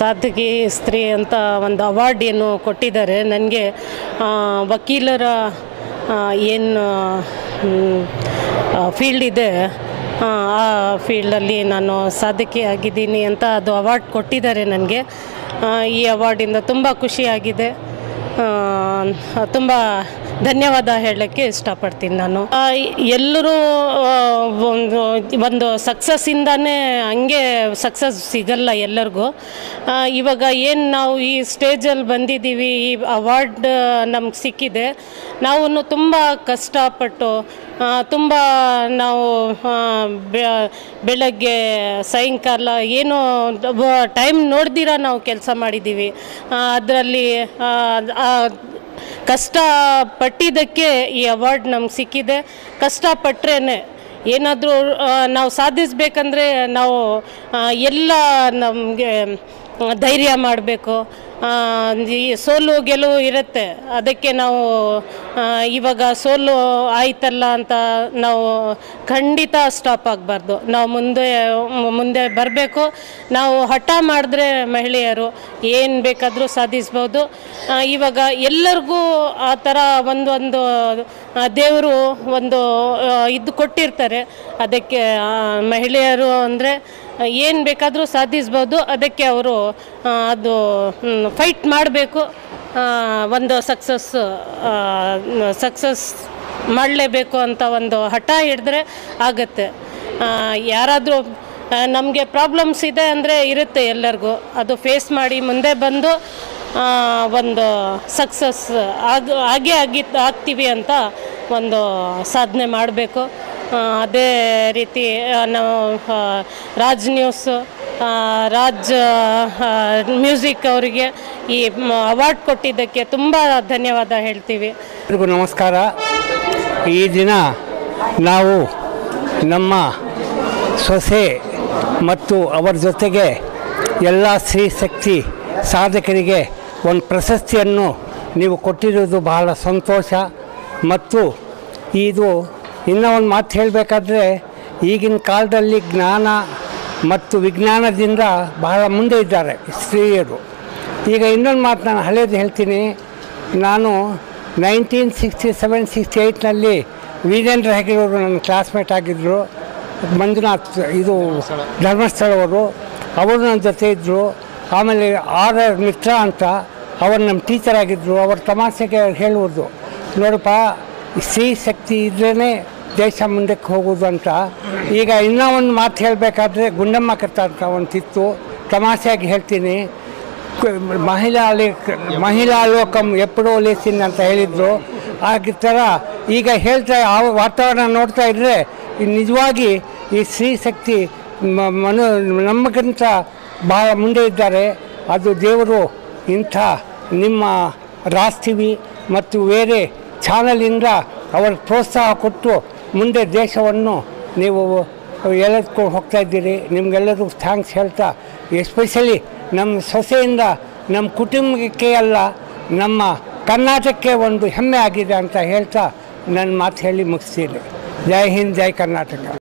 ಸಾಧಕಿ ಸ್ತ್ರೀ ಅಂತ ಒಂದು ಅವಾರ್ಡ್ ಏನು ಕೊಟ್ಟಿದ್ದಾರೆ ನನಗೆ. ವಕೀಲರ ಏನು ಫೀಲ್ಡ್ ಇದೆ ಆ ಫೀಲ್ಡಲ್ಲಿ ನಾನು ಸಾಧಕಿ ಆಗಿದ್ದೀನಿ ಅಂತ ಅದು ಅವಾರ್ಡ್ ಕೊಟ್ಟಿದ್ದಾರೆ ನನಗೆ. ಈ ಅವಾರ್ಡಿಂದ ತುಂಬ ಖುಷಿಯಾಗಿದೆ. ತುಂಬ ಧನ್ಯವಾದ ಹೇಳೋಕ್ಕೆ ಇಷ್ಟಪಡ್ತೀನಿ ನಾನು. ಎಲ್ಲರೂ ಒಂದು ಸಕ್ಸಸ್ಸಿಂದನೇ ಹಂಗೆ ಸಕ್ಸಸ್ ಸಿಗಲ್ಲ ಎಲ್ಲರಿಗೂ. ಇವಾಗ ಏನು ನಾವು ಈ ಸ್ಟೇಜಲ್ಲಿ ಬಂದಿದ್ದೀವಿ, ಈ ಅವಾರ್ಡ್ ನಮ್ಗೆ ಸಿಕ್ಕಿದೆ. ನಾವು ತುಂಬ ಕಷ್ಟಪಟ್ಟು ತುಂಬ ನಾವು ಬೆಳಗ್ಗೆ ಸಾಯಂಕಾಲ ಏನೋ ಟೈಮ್ ನೋಡ್ದಿರ ನಾವು ಕೆಲಸ ಮಾಡಿದ್ದೀವಿ. ಅದರಲ್ಲಿ ಕಷ್ಟಪಟ್ಟಿದ್ದಕ್ಕೆ ಈ ಅವಾರ್ಡ್ ನಮ್ಗೆ ಸಿಕ್ಕಿದೆ. ಕಷ್ಟಪಟ್ಟರೆ ಏನಾದರೂ ನಾವು ಸಾಧಿಸಬೇಕಂದ್ರೆ ನಾವು ಎಲ್ಲ ನಮಗೆ ಧೈರ್ಯ ಮಾಡಬೇಕು. ಈ ಸೋಲು ಗೆಲುವು ಇರುತ್ತೆ, ಅದಕ್ಕೆ ನಾವು ಇವಾಗ ಸೋಲು ಆಯ್ತಲ್ಲ ಅಂತ ನಾವು ಖಂಡಿತ ಸ್ಟಾಪ್ ಆಗಬಾರ್ದು. ನಾವು ಮುಂದೆ ಬರಬೇಕು. ನಾವು ಹಠ ಮಾಡಿದ್ರೆ ಮಹಿಳೆಯರು ಏನು ಬೇಕಾದರೂ ಸಾಧಿಸ್ಬೋದು. ಇವಾಗ ಎಲ್ಲರಿಗೂ ಆ ಥರ ಒಂದು ದೇವರು ಒಂದು ಇದು ಕೊಟ್ಟಿರ್ತಾರೆ. ಅದಕ್ಕೆ ಮಹಿಳೆಯರು ಅಂದರೆ ಏನು ಬೇಕಾದರೂ ಸಾಧಿಸ್ಬೋದು. ಅದಕ್ಕೆ ಅವರು ಅದು ಫೈಟ್ ಮಾಡಬೇಕು. ಒಂದು ಸಕ್ಸಸ್ ಮಾಡಲೇಬೇಕು ಅಂತ ಒಂದು ಹಠ ಹಿಡಿದ್ರೆ ಆಗುತ್ತೆ. ಯಾರಾದರೂ ನಮಗೆ ಪ್ರಾಬ್ಲಮ್ಸ್ ಇದೆ ಅಂದರೆ ಇರುತ್ತೆ ಎಲ್ಲರಿಗೂ. ಅದು ಫೇಸ್ ಮಾಡಿ ಮುಂದೆ ಬಂದು ಒಂದು ಸಕ್ಸಸ್ ಆಗ್ತೀವಿ ಅಂತ ಒಂದು ಸಾಧನೆ ಮಾಡಬೇಕು. ಅದೇ ರೀತಿ ನಾವು ರಾಜ್ ನ್ಯೂಸ್, ರಾಜ್ ಮ್ಯೂಸಿಕ್ ಅವರಿಗೆ ಈ ಅವಾರ್ಡ್ ಕೊಟ್ಟಿದ್ದಕ್ಕೆ ತುಂಬ ಧನ್ಯವಾದ ಹೇಳ್ತೀವಿ. ಎಲ್ರಿಗೂ ನಮಸ್ಕಾರ. ಈ ದಿನ ನಾವು ನಮ್ಮ ಸೊಸೆ ಮತ್ತು ಅವರ ಜೊತೆಗೆ ಎಲ್ಲ ಸ್ತ್ರೀ ಶಕ್ತಿ ಸಾಧಕರಿಗೆ ಒಂದು ಪ್ರಶಸ್ತಿಯನ್ನು ನೀವು ಕೊಟ್ಟಿರೋದು ಬಹಳ ಸಂತೋಷ. ಮತ್ತು ಇದು ಇನ್ನೂ ಒಂದು ಮಾತು ಹೇಳಬೇಕಾದ್ರೆ, ಈಗಿನ ಕಾಲದಲ್ಲಿ ಜ್ಞಾನ ಮತ್ತು ವಿಜ್ಞಾನದಿಂದ ಬಹಳ ಮುಂದೆ ಇದ್ದಾರೆ ಸ್ತ್ರೀಯರು. ಈಗ ಇನ್ನೊಂದು ಮಾತು ನಾನು ಹಳೇದು ಹೇಳ್ತೀನಿ. ನಾನು 1967-68ನಲ್ಲಿ ವೀರೇಂದ್ರ ಹೆಗಡೆಯವರು ನನ್ನ ಕ್ಲಾಸ್ಮೇಟ್ ಆಗಿದ್ದರು. ಮಂಜುನಾಥ್ ಇದು ಧರ್ಮಸ್ಥಳವರು, ಅವರು ನನ್ನ ಜೊತೆ ಇದ್ದರು. ಆಮೇಲೆ ಆರ್ ಮಿತ್ರ ಅಂತ ಅವರು ನಮ್ಮ ಟೀಚರ್ ಆಗಿದ್ದರು. ಅವ್ರ ತಮಾಷೆಗೆ ಹೇಳುವುದು, ನೋಡಪ್ಪ ಸ್ತ್ರೀ ಶಕ್ತಿ ಇದ್ರೇ ದೇಶ ಮುಂದಕ್ಕೆ ಹೋಗೋದು ಅಂತ. ಈಗ ಇನ್ನೂ ಒಂದು ಮಾತು ಹೇಳಬೇಕಾದ್ರೆ, ಗುಂಡಮ್ಮ ಕರ್ತ ಅಂತ ಒಂದಿತ್ತು, ತಮಾಷೆಯಾಗಿ ಹೇಳ್ತೀನಿ. ಮಹಿಳಾ ಲೋಕಂ ಎಪ್ಪಡೋ ಲೇಸಿನ್ ಅಂತ ಹೇಳಿದರು. ಹಾಗೆ ಥರ ಈಗ ಹೇಳ್ತಾ ವಾತಾವರಣ ನೋಡ್ತಾ ಇದ್ದರೆ ನಿಜವಾಗಿ ಈ ಸ್ತ್ರೀ ಶಕ್ತಿ ನಮಗಿಂತ ಭಾಳ ಮುಂದೆ ಇದ್ದಾರೆ. ಅದು ದೇವರು ಇಂಥ ನಿಮ್ಮ ರಾಜ್ ಟಿವಿ ಮತ್ತು ಬೇರೆ ಚಾನಲಿಂದ ಅವರ ಪ್ರೋತ್ಸಾಹ ಕೊಟ್ಟು ಮುಂದೆ ದೇಶವನ್ನು ನೀವು ಎಳೆದುಕೊಂಡು ಹೋಗ್ತಾ ಇದ್ದೀರಿ. ನಿಮಗೆಲ್ಲರಿಗೂ ಥ್ಯಾಂಕ್ಸ್ ಹೇಳ್ತಾ, ಎಸ್ಪೆಷಲಿ ನಮ್ಮ ಸೊಸೆಯಿಂದ ನಮ್ಮ ಕುಟುಂಬಕ್ಕೆ ಅಲ್ಲ, ನಮ್ಮ ಕರ್ನಾಟಕಕ್ಕೆ ಒಂದು ಹೆಮ್ಮೆ ಆಗಿದೆ ಅಂತ ಹೇಳ್ತಾ ನನ್ನ ಮಾತು ಹೇಳಿ ಮುಗಿಸ್ತೀನಿ. ಜೈ ಹಿಂದ್, ಜೈ ಕರ್ನಾಟಕ.